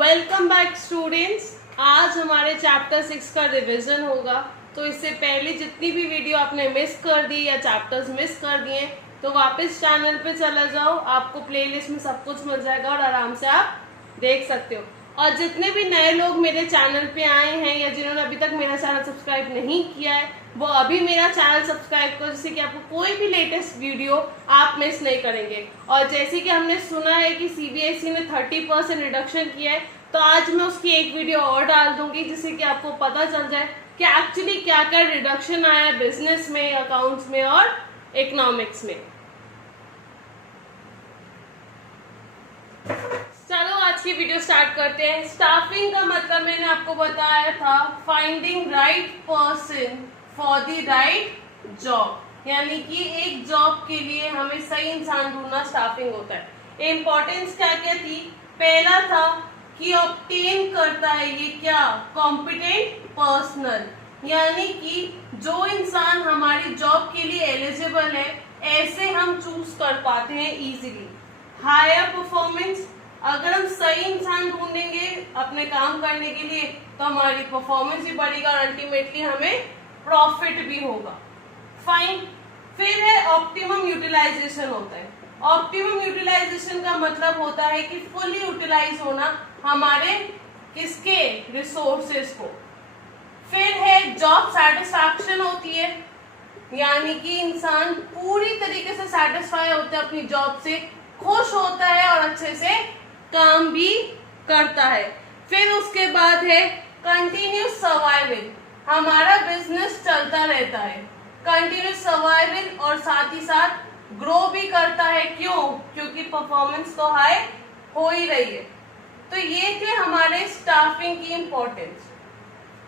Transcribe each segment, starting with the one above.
Welcome back students. आज हमारे chapter 6 का रिवीजन होगा। तो इससे पहले जितनी भी वीडियो आपने मिस कर दी या चैप्टर्स मिस कर दिए तो वापस चैनल पे चला जाओ, आपको प्लेलिस्ट में सब कुछ मिल जाएगा और आराम से आप देख सकते हो। और जितने भी नए लोग मेरे चैनल पे आए हैं या जिन्होंने अभी तक मेरा चैनल सब्सक्राइब नहीं किया है वो अभी मेरा चैनल सब्सक्राइब करो, जिससे कि आपको कोई भी लेटेस्ट वीडियो आप मिस नहीं करेंगे। और जैसे कि हमने सुना है कि सीबीएसई ने 30% रिडक्शन किया है, तो आज मैं उसकी एक वीडियो और डाल दूंगी जिससे कि आपको पता चल जाए कि एक्चुअली क्या क्या रिडक्शन आया है बिजनेस में, अकाउंट्स में और इकोनॉमिक्स में। चलो आज की वीडियो स्टार्ट करते हैं। स्टाफिंग का मतलब मैंने आपको बताया था finding right person for the right job, यानी कि एक जॉब के लिए हमें सही इंसान ढूंढना स्टाफिंग होता है। इंपॉर्टेंस क्या क्या थी? पहला था कि ऑब्टेन करता है ये क्या, कॉम्पिटेंट पर्सनल, यानी कि जो इंसान हमारी जॉब के लिए एलिजिबल है ऐसे हम चूज कर पाते हैं इजीली। हायर परफॉर्मेंस, अगर हम सही इंसान ढूंढेंगे अपने काम करने के लिए तो हमारी परफॉर्मेंस भी बढ़ेगा और अल्टीमेटली हमें प्रॉफिट भी होगा। फाइन। फिर है ऑप्टिमम यूटिलाइजेशन होता है। ऑप्टिमम यूटिलाइजेशन का मतलब होता है कि फुली यूटिलाइज होना हमारे किसके रिसोर्सेज को। फिर है जॉब सेटिस्फैक्शन होती है, यानी कि इंसान पूरी तरीके से सेटिस्फाई होता है अपनी जॉब से, खुश होता है और अच्छे से काम भी करता है। फिर उसके बाद है कंटिन्यूस सर्वाइवल, हमारा बिजनेस चलता रहता है, कंटिन्यूस सर्वाइवल और साथ ही साथ ग्रो भी करता है। क्यों? क्योंकि परफॉर्मेंस तो हाई हो ही रही है। तो ये थे हमारे स्टाफिंग की इंपॉर्टेंस।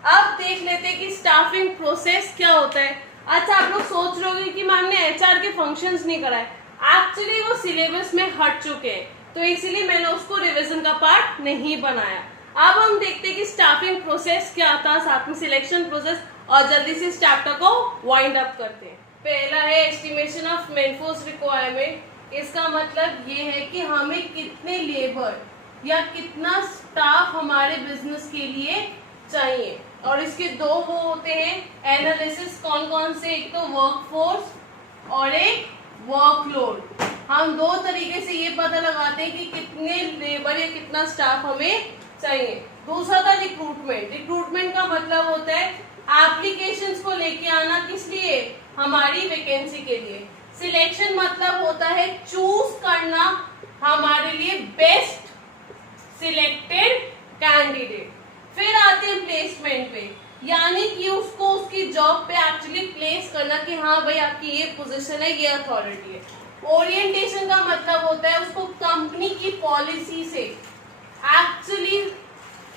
अब देख लेते हैं कि स्टाफिंग प्रोसेस क्या होता है। अच्छा, आप लोग सोच रहे होंगे कि मैम ने एचआर के फंक्शंस नहीं कराए। एक्चुअली वो सिलेबस में हट चुके हैं, तो इसीलिए मैंने उसको रिवीजन का पार्ट नहीं बनाया। अब हम देखते हैं कि स्टाफिंग प्रोसेस क्या था, साथ में सिलेक्शन प्रोसेस, और जल्दी से इस चैप्टर को वाइंड अप करते हैं। पहला है एस्टिमेशन ऑफ मैनफोर्स रिक्वायरमेंट। इसका मतलब ये है कि हमें कितने लेबर या कितना स्टाफ हमारे बिजनेस के लिए चाहिए। और इसके दो वो होते हैं एनालिसिस, कौन कौन से, एक तो वर्कफोर्स और एक वर्कलोड। हम दो तरीके से ये पता लगाते हैं कि कितने लेबर या कितना स्टाफ हमें चाहिए। दूसरा था रिक्रूटमेंट। रिक्रूटमेंट का मतलब होता है एप्लीकेशंस को लेके आना, किस लिए? हमारी वैकेंसी के लिए। सिलेक्शन मतलब होता है चूज करना हमारे लिए बेस्ट सिलेक्टेड कैंडिडेट। फिर आते हैं प्लेसमेंट पे, यानी कि उसको उसकी जॉब पे एक्चुअली प्लेस करना कि हाँ भाई आपकी ये पोजीशन है, ये अथॉरिटी है। ओरिएंटेशन का मतलब होता है उसको कंपनी की पॉलिसी से एक्चुअली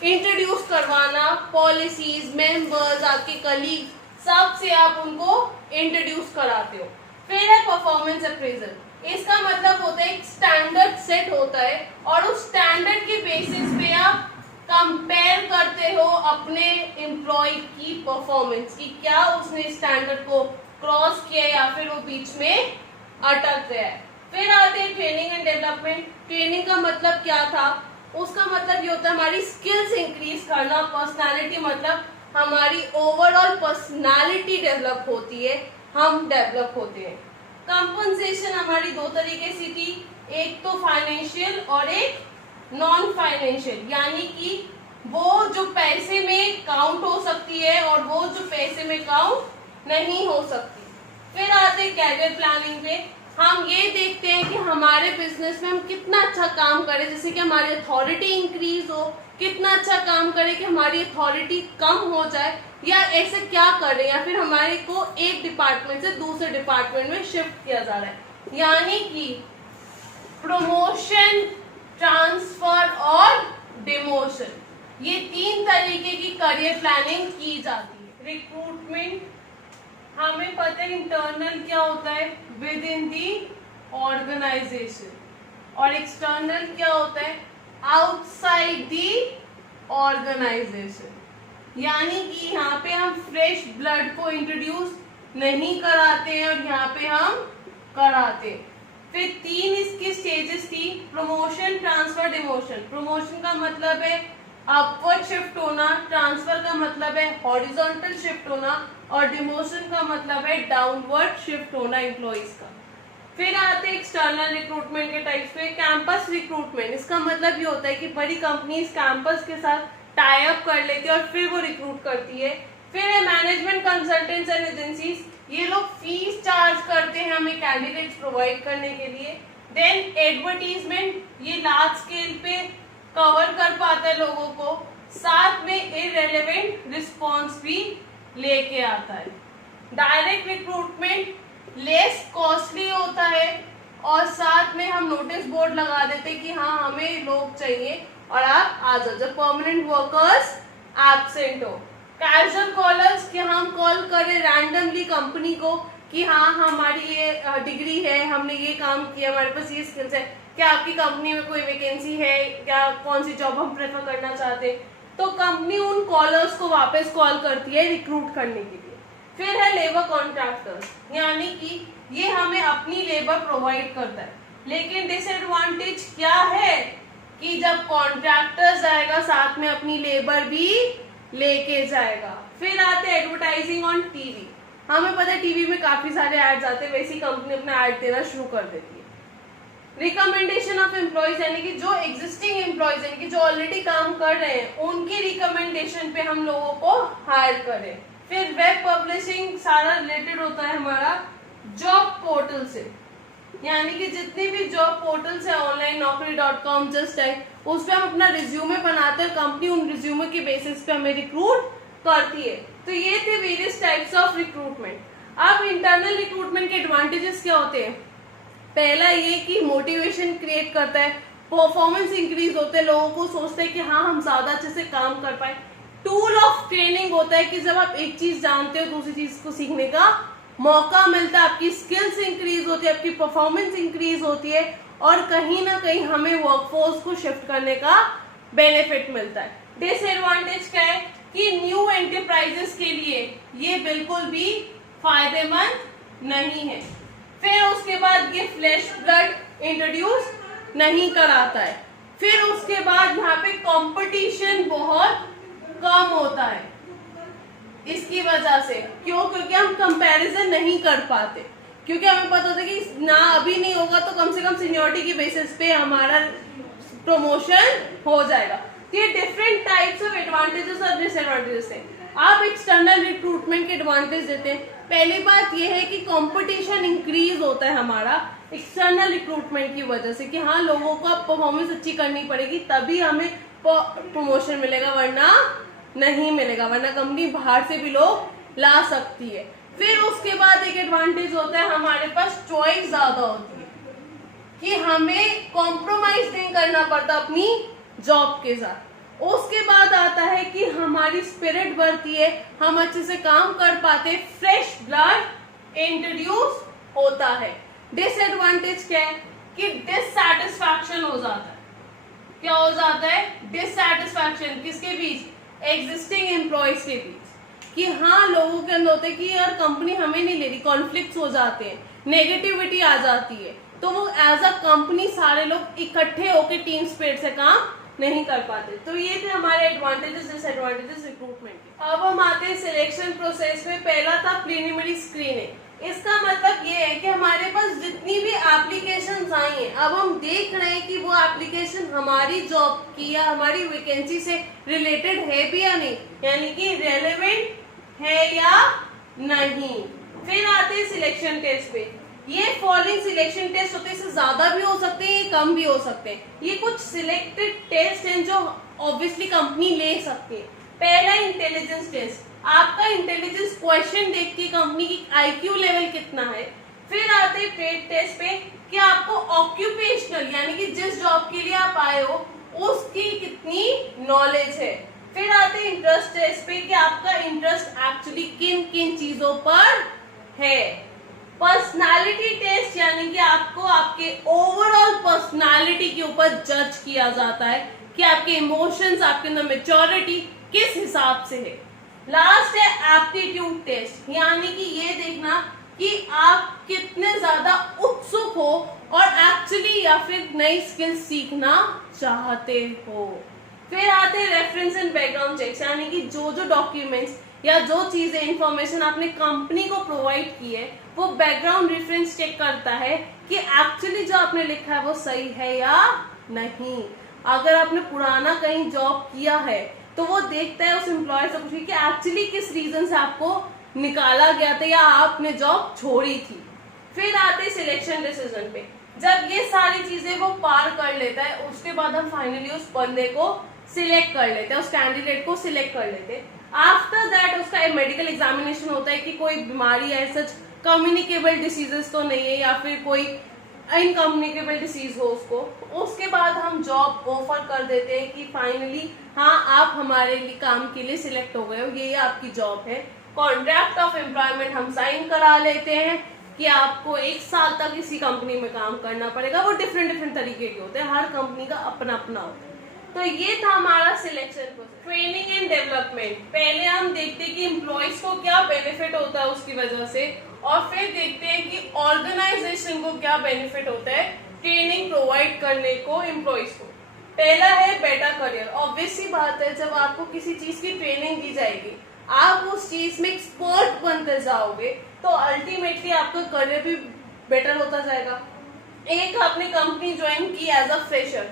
इंट्रोड्यूस करवाना, पॉलिसीज, मेंबर्स, आपके कलीग, सब से आप उनको इंट्रोड्यूस कराते हो। फिर है परफॉर्मेंस अप्रेजल। इसका मतलब होता है एक स्टैंडर्ड सेट होता है और उस स्टैंडर्ड के बेसिस पे आप कंपेयर करते हो अपने एम्प्लॉय की परफॉर्मेंस की, क्या उसने स्टैंडर्ड को क्रॉस किया या फिर वो बीच में अटक गया है। फिर आते हैं ट्रेनिंग एंड डेवलपमेंट। ट्रेनिंग का मतलब क्या था? उसका मतलब ये होता है हमारी स्किल्स इंक्रीज करना। पर्सनालिटी मतलब हमारी ओवरऑल पर्सनालिटी डेवलप होती है, हम डेवलप होते हैं। कंपनसेशन हमारी दो तरीके से थी, एक तो फाइनेंशियल और एक नॉन फाइनेंशियल, यानी कि वो जो पैसे में काउंट हो सकती है और वो जो पैसे में काउंट नहीं हो सकती। फिर आते कैरियर प्लानिंग पे, हम ये देखते हैं कि हमारे बिजनेस में हम कितना अच्छा काम करें, जैसे कि हमारी अथॉरिटी इंक्रीज हो, कितना अच्छा काम करें कि हमारी अथॉरिटी कम हो जाए, या ऐसे क्या कर रहे हैं, या फिर हमारे को एक डिपार्टमेंट से दूसरे डिपार्टमेंट में शिफ्ट किया जा रहा है। यानी कि प्रमोशन, ट्रांसफर और डिमोशन, ये तीन तरीके की करियर प्लानिंग की जाती है। रिक्रूटमेंट, हमें पता है इंटरनल क्या होता है, विद इन दी ऑर्गेनाइजेशन, और एक्सटर्नल क्या होता है, आउटसाइड दी ऑर्गेनाइजेशन। यानी कि यहाँ पे हम फ्रेश ब्लड को इंट्रोड्यूस नहीं कराते हैं और यहाँ पे हम कराते हैं। फिर 3 इसकी स्टेजेस थी, प्रमोशन, ट्रांसफर, डिमोशन। प्रमोशन का मतलब है अपवर्ड शिफ्ट होना, ट्रांसफर का मतलब है हॉरिजॉन्टल शिफ्ट होना, और डिमोशन का मतलब है डाउनवर्ड शिफ्ट होना एम्प्लॉइज का। फिर आते एक्सटर्नल रिक्रूटमेंट के टाइप्स पे। कैंपस रिक्रूटमेंट, इसका मतलब ये होता है कि बड़ी कंपनीज कैंपस के साथ टाई अप कर लेती है और फिर वो रिक्रूट करती है। फिर है मैनेजमेंट कंसल्टेंट्स एंड एजेंसीज, ये लोग फीस चार्ज करते हैं हमें कैंडिडेट्स प्रोवाइड करने के लिए। देन एडवर्टीजमेंट, ये लार्ज स्केल पे कवर कर पाता है लोगों को, साथ में इररिलेवेंट रिस्पॉन्स भी लेके आता है। डायरेक्ट रिक्रूटमेंट लेस कॉस्टली होता है और साथ में हम नोटिस बोर्ड लगा देते हैं कि हाँ हमें लोग चाहिए और आप आ जाओ जब परमानेंट वर्कर्स एब्सेंट हो। कैजुअल कॉलर्स, कि हम कॉल करें रैंडमली कंपनी को कि हाँ हमारी ये डिग्री है, हमने ये काम किया, हमारे पास ये स्किल्स है, क्या आपकी कंपनी में कोई वैकेंसी है, क्या कौन सी जॉब हम प्रेफर करना चाहते हैं, तो कंपनी उन कॉलर्स को वापस कॉल करती है रिक्रूट करने के लिए। फिर है लेबर कॉन्ट्रैक्टर्स, यानी कि ये हमें अपनी लेबर प्रोवाइड करता है, लेकिन डिसएडवांटेज क्या है कि जब कॉन्ट्रैक्टर्स आएगा साथ में अपनी लेबर भी लेके जाएगा। फिर आते हैं एडवर्टाइजिंग ऑन टीवी, हमें पता है टीवी में काफी सारे एड्स आते हैं, वैसी कंपनी अपना एड देना शुरू कर देती है। रिकमेंडेशन ऑफ एम्प्लॉयज, यानी कि जो एग्जिस्टिंग एम्प्लॉयज यानी कि जो ऑलरेडी काम कर रहे हैं उनकी रिकमेंडेशन पे हम लोगों को हायर करें। फिर वेब पब्लिशिंग, सारा रिलेटेड होता है हमारा जॉब पोर्टल से, यानी कि जितनी भी जॉब पोर्टल्स है ऑनलाइन, naukri.com, जस्ट है, उस पे हम अपना रिज्यूमे बनाते हैं, कंपनी उन रिज्यूमे के बेसिस पे हमें रिक्रूट करती है। तो ये थे वेरियस टाइप्स ऑफ रिक्रूटमेंट। अब इंटरनल रिक्रूटमेंट के एडवांटेजेस क्या होते हैं? पहला ये कि मोटिवेशन क्रिएट करता है, परफॉर्मेंस इंक्रीज होते हैं, लोगों को सोचते हैं कि हाँ हम ज्यादा अच्छे से काम कर पाए। टूल ऑफ ट्रेनिंग होता है कि जब आप एक चीज जानते हो दूसरी चीज को सीखने का मौका मिलता है, आपकी स्किल्स इंक्रीज होती है, आपकी परफॉर्मेंस इंक्रीज होती है और कहीं ना कहीं हमें वर्कफोर्स को शिफ्ट करने का बेनिफिट मिलता है। डिसएडवांटेज क्या है कि न्यू एंटरप्राइजेस के लिए ये बिल्कुल भी फायदेमंद नहीं है। फिर उसके बाद ये फ्लैश फ्लड इंट्रोड्यूस नहीं कराता है। फिर उसके बाद यहाँ पे कंपटीशन बहुत कम होता है इसकी वजह से। क्यों? क्योंकि हम कंपैरिजन नहीं कर पाते, क्योंकि हमें पता होता है कि ना अभी नहीं होगा तो कम से कम सीनियरिटी की बेसिस पे हमारा प्रमोशन हो जाएगा। ये डिफरेंट टाइप्स ऑफ एडवांटेजेस और डिसएडवांटेजेस हैं। आप एक्सटर्नल रिक्रूटमेंट के एडवांटेज देते हैं। पहली बात यह है कि कंपटीशन इंक्रीज होता है हमारा एक्सटर्नल रिक्रूटमेंट की वजह से कि हाँ लोगों को अब परफॉर्मेंस अच्छी करनी पड़ेगी तभी हमें प्रमोशन मिलेगा, वरना नहीं मिलेगा, वरना कंपनी बाहर से भी लोग ला सकती है। फिर उसके बाद एक एडवांटेज होता है हमारे पास चॉइस ज्यादा होती है कि हमें कॉम्प्रोमाइज नहीं करना पड़ता अपनी जॉब के साथ। उसके बाद आता है कि हमारी स्पिरिट बढ़ती है, हम अच्छे से काम कर पाते, फ्रेश ब्लड इंट्रोड्यूस होता है। डिसएडवांटेज क्या है कि डिससैटिस्फैक्शन हो जाता है। क्या हो जाता है? डिससैटिस्फैक्शन किसके बीच? एग्जिस्टिंग एम्प्लॉयज के बीच, कि हाँ लोगों के अंदर होता है कि यार कंपनी हमें नहीं ले रही, कॉन्फ्लिक्ट्स हो जाते हैं, नेगेटिविटी आ जाती है, तो वो एज अ कंपनी सारे लोग इकट्ठे होकर टीम स्पिरिट से काम नहीं कर पाते। तो ये थे हमारे एडवांटेजेस डिसएडवांटेजेस रिक्रूटमेंट के। अब हम आते हैं सिलेक्शन प्रोसेस में। पहला था प्रीलिमिनरी स्क्रीनिंग। इसका मतलब ये है कि हमारे पास जितनी भी एप्लीकेशंस आई हैं, अब हम देख रहे हैं कि वो एप्लीकेशन हमारी जॉब की या हमारी वैकेंसी से रिलेटेड है भी या नहीं, यानी कि रेलेवेंट है या नहीं। फिर आते हैं सिलेक्शन टेस्ट पे। ये फॉलोइंग सिलेक्शन टेस्ट होते हैं, इससे ज्यादा भी हो सकते हैं, ये कम भी हो सकते हैं। ये कुछ सिलेक्टेड टेस्ट हैं जो ऑब्वियसली कंपनी ले सकती है। पहला इंटेलिजेंस टेस्ट, आपका इंटेलिजेंस क्वेश्चन देख के कंपनी की आईक्यू लेवल कितना है। फिर आते हैं ट्रेड टेस्ट पे कि आपको ऑक्यूपेशनल यानी कि जिस जॉब के लिए आप आए हो उसकी कितनी नॉलेज है। फिर आते हैं इंटरेस्ट टेस्ट पे कि आपका इंटरेस्ट एक्चुअली किन किन चीजों पर है। पर्सनालिटी टेस्ट यानी कि आपको आपके ओवरऑल पर्सनालिटी के ऊपर जज किया जाता है कि आपके इमोशंस, आपके अंदर मैच्योरिटी किस हिसाब से है। लास्ट है एप्टीट्यूड टेस्ट, यानी कि ये देखना कि आप कितने ज्यादा उत्सुक हो और एक्चुअली या फिर नई स्किल्स सीखना चाहते हो। फिर आते हैं रेफरेंस एंड बैकग्राउंड चेक्स, यानी कि जो जो डॉक्यूमेंट्स या जो चीजें इंफॉर्मेशन आपने कंपनी को प्रोवाइड की है वो बैकग्राउंड रेफरेंस चेक करता है कि एक्चुअली जो आपने लिखा है वो सही है या नहीं। अगर आपने पुराना कहीं जॉब किया है तो वो देखता है उस एम्प्लॉय से पूछे कि एक्चुअली किस रीजन से आपको निकाला गया था या आपने जॉब छोड़ी थी। फिर आते सिलेक्शन डिसीजन पे, जब ये सारी चीजें वो पार कर लेता है उसके बाद हम फाइनली उस बंदे को सिलेक्ट कर लेते हैं, उस कैंडिडेट को सिलेक्ट कर लेते हैं। आफ्टर दैट उसका मेडिकल एग्जामिनेशन होता है कि कोई बीमारी है, सच कम्युनिकेबल डिसीजेस तो नहीं है या फिर कोई इनकम्युनिकेबल डिसीज हो उसको। उसके बाद हम जॉब ऑफर कर देते हैं कि फाइनली हाँ आप हमारे लिए काम के लिए सिलेक्ट हो गए हो, ये आपकी जॉब है। कॉन्ट्रैक्ट ऑफ एम्प्लॉयमेंट हम साइन करा लेते हैं कि आपको 1 साल तक इसी कंपनी में काम करना पड़ेगा। वो डिफरेंट तरीके के होते हैं, हर कंपनी का अपना अपना होता है। तो ये था हमारा selection process. Training and development, पहले हम देखते हैं कि एम्प्लॉयज को क्या बेनिफिट होता है उसकी वजह से, और फिर देखते हैं कि ऑर्गेनाइजेशन को क्या बेनिफिट होता है ट्रेनिंग प्रोवाइड करने को एम्प्लॉयज को। पहला है बेटर करियर। ऑब्वियस सी बात है, जब आपको किसी चीज की ट्रेनिंग दी जाएगी आप उस चीज में एक्सपर्ट बनते जाओगे तो अल्टीमेटली आपका करियर भी बेटर होता जाएगा। एक आपने कंपनी ज्वाइन की एज अ फ्रेशर,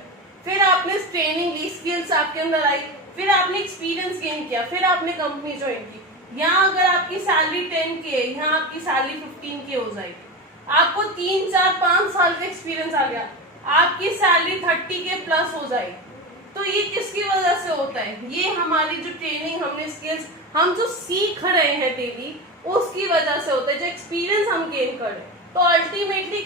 फिर आपने ट्रेनिंग ली, स्किल्स आपके अंदर आई, फिर आपने एक्सपीरियंस गेन किया, फिर आपने कंपनी ज्वाइन की। यहाँ अगर आपकी सैलरी 10K है, यहाँ आपकी सैलरी 15K हो जाएगी। आपको 3, 4, 5 साल का एक्सपीरियंस आ गया, आपकी सैलरी 30K प्लस हो जाएगी। तो ये किसकी वजह से होता है? ये हमारी जो ट्रेनिंग, हमने स्किल्स हम जो सीख रहे हैं डेली उसकी वजह से होता है, जो एक्सपीरियंस हम गेन कर रहे हैं। तो अल्टीमेटली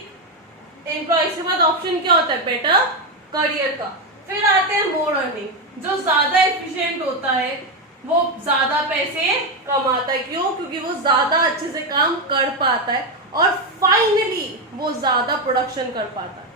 एम्प्लॉय के बाद ऑप्शन क्या होता है? बेटर करियर का। फिर आते हैं मोर अर्निंग, जो ज्यादा एफिशिएंट होता है वो ज्यादा पैसे कमाता है। क्यों? क्योंकि वो ज्यादा अच्छे से काम कर पाता है और फाइनली वो ज्यादा प्रोडक्शन कर पाता है।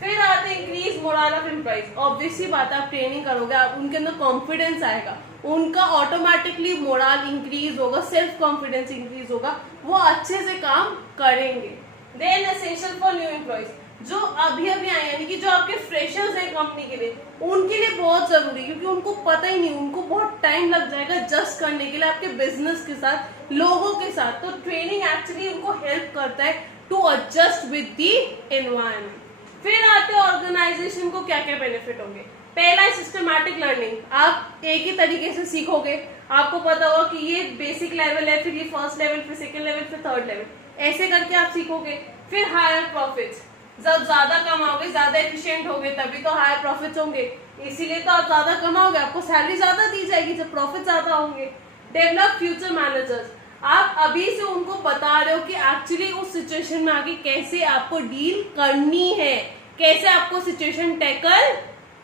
फिर आते हैं increase moral of employees. Obviously बात है, आप ट्रेनिंग करोगे, आप उनके अंदर कॉन्फिडेंस आएगा, उनका ऑटोमेटिकली मोरल इंक्रीज होगा, सेल्फ कॉन्फिडेंस इंक्रीज होगा, वो अच्छे से काम करेंगे। Then essential for new employees, जो अभी आए यानी कि जो आपके फ्रेशर्स हैं कंपनी के लिए, उनके लिए बहुत जरूरी है, क्योंकि उनको पता ही नहीं, उनको बहुत टाइम लग जाएगा जस्ट करने के लिए आपके बिजनेस के साथ, लोगों के साथ। तो ट्रेनिंग एक्चुअली उनको हेल्प करता है to adjust with the environment. फिर आते हैं ऑर्गेनाइजेशन को क्या क्या बेनिफिट होंगे। पहला है सिस्टमैटिक लर्निंग, आप एक ही तरीके से सीखोगे, आपको पता होगा कि ये बेसिक लेवल है, फिर ये फर्स्ट लेवल, फिर सेकंड लेवल, फिर थर्ड लेवल, ऐसे करके आप सीखोगे। फिर हायर प्रॉफिट्स, जब ज्यादा कमाओगे, ज्यादा एफिशिएंट होगे, तभी तो हायर प्रॉफिट्स होंगे, इसीलिए तो आप ज्यादा कमाओगे, आपको सैलरी ज्यादा दी जाएगी जब प्रॉफिट ज्यादा होंगे। डेवलप फ्यूचर मैनेजर्स, आप अभी से उनको बता रहे हो कि एक्चुअली उस सिचुएशन में आगे कैसे आपको डील करनी है, कैसे आपको सिचुएशन टैकल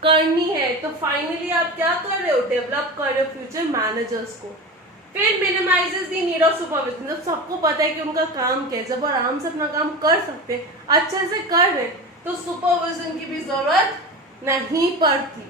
करनी है। तो फाइनली आप क्या कर रहे हो? डेवलप कर रहे हो फ्यूचर मैनेजर्स को। फिर minimises the need of supervision, जब सबको पता है कि उनका काम क्या है, जब आराम से अपना काम कर सकते हैं, अच्छे से कर रहे हैं, तो सुपरविजन की भी जरूरत नहीं पड़ती।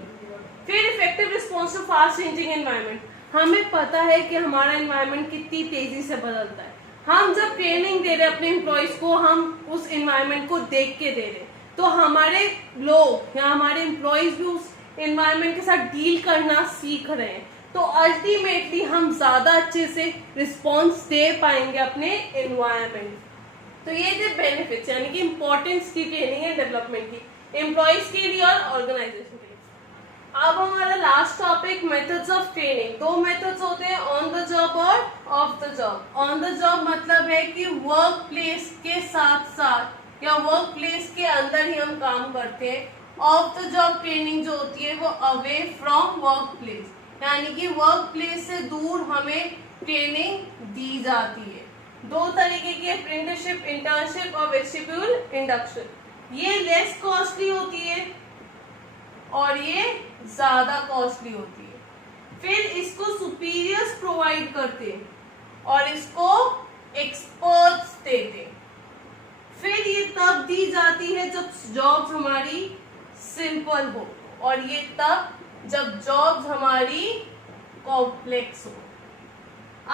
फिर effective response to fast changing environment, हमें पता है कि हमारा एनवायरनमेंट कितनी तेजी से बदलता है। हम जब ट्रेनिंग दे रहे हैं अपने एम्प्लॉयज को, हम उस एनवायरनमेंट को देख के दे रहे हैं, तो हमारे लोग या हमारे एम्प्लॉयज भी उस एनवायरनमेंट के साथ डील करना सीख रहे हैं। तो अल्टीमेटली हम ज्यादा अच्छे से रिस्पॉन्स दे पाएंगे अपने एनवायरनमेंट। तो ये थे बेनिफिट्स, यानी कि इंपॉर्टेंस की ट्रेनिंग एंड डेवलपमेंट की एम्प्लॉयज के लिए और ऑर्गेनाइजेशन के लिए। अब हमारा last topic methods of training. 2 methods होते हैं, ऑन द जॉब और of the job. On the job मतलब है कि वर्क प्लेस के साथ साथ या वर्क प्लेस के अंदर ही हम काम करते हैं। ऑफ द जॉब ट्रेनिंग जो होती है वो अवे फ्रॉम वर्क प्लेस, यानी कि वर्क प्लेस से दूर हमें ट्रेनिंग दी जाती है। 2 तरीके की, अप्रेंटिसशिप, इंटर्नशिप और वेस्टिब्यूल इंडक्शन। ये लेस कॉस्टली होती है और ये ज्यादा कॉस्टली होती है। फिर इसको सुपीरियर्स प्रोवाइड करते हैं और इसको एक्सपर्ट्स देते हैं। फिर ये तब दी जाती है जब जॉब्स हमारी सिंपल हो, और ये तब जब जॉब्स हमारी कॉम्प्लेक्स हो।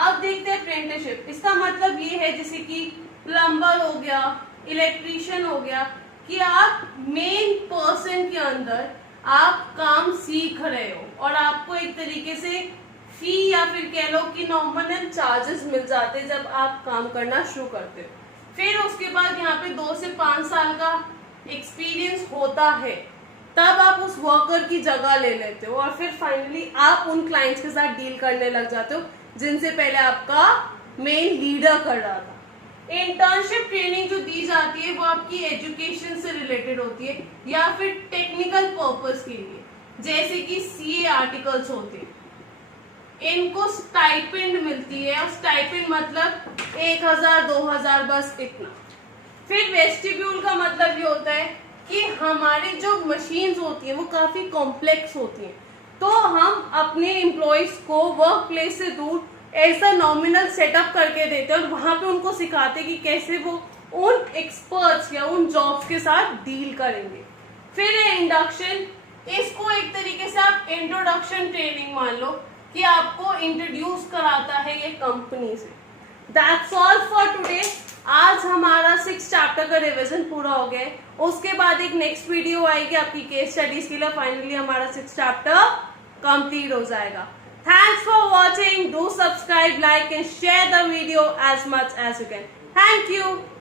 अब देखते हैं अप्रेंटिसशिप। इसका मतलब ये है जैसे कि प्लम्बर हो गया, इलेक्ट्रीशियन हो गया, कि आप मेन पर्सन के अंदर आप काम सीख रहे हो और आपको एक तरीके से फी या फिर कह लो कि नॉमिनल चार्जेस मिल जाते हैं जब आप काम करना शुरू करते हो। फिर उसके बाद यहाँ पे 2 से 5 साल का एक्सपीरियंस होता है, तब आप उस वर्कर की जगह ले लेते हो और फिर फाइनली आप उन क्लाइंट्स के साथ डील करने लग जाते हो जिनसे पहले आपका मेन लीडर कर रहा था। इंटर्नशिप ट्रेनिंग जो दी जाती है वो आपकी एजुकेशन से रिलेटेड होती है या फिर टेक्निकल पर्पस के लिए, जैसे कि सीए आर्टिकल्स होते हैं, इनको स्टाइपेंड मिलती है और स्टाइपेंड मतलब 1000 2000 बस इतना। फिर वेस्टिब्यूल का मतलब ये होता है कि हमारी जो मशीन्स होती हैं वो काफी कॉम्प्लेक्स होती हैं, तो हम अपने एम्प्लॉयज को वर्क प्लेस से दूर ऐसा नॉमिनल सेटअप करके देते हैं और वहां पे उनको सिखाते हैं कि कैसे वो उन एक्सपर्ट्स या उन जॉब्स के साथ डील करेंगे। फिर है इंडक्शन, इसको एक तरीके से आप इंट्रोडक्शन ट्रेनिंग मान लो कि आपको इंट्रोड्यूस कराता है ये कंपनी से। That's all for today. आज हमारा 6 चैप्टर का रिवीजन पूरा हो गया है। उसके बाद एक नेक्स्ट वीडियो आएगी आपकी केस स्टडीज के लिए। फाइनली हमारा 6 चैप्टर कंप्लीट हो जाएगा। Thanks for watching. Do subscribe, like and share the video as much as you can. Thank you.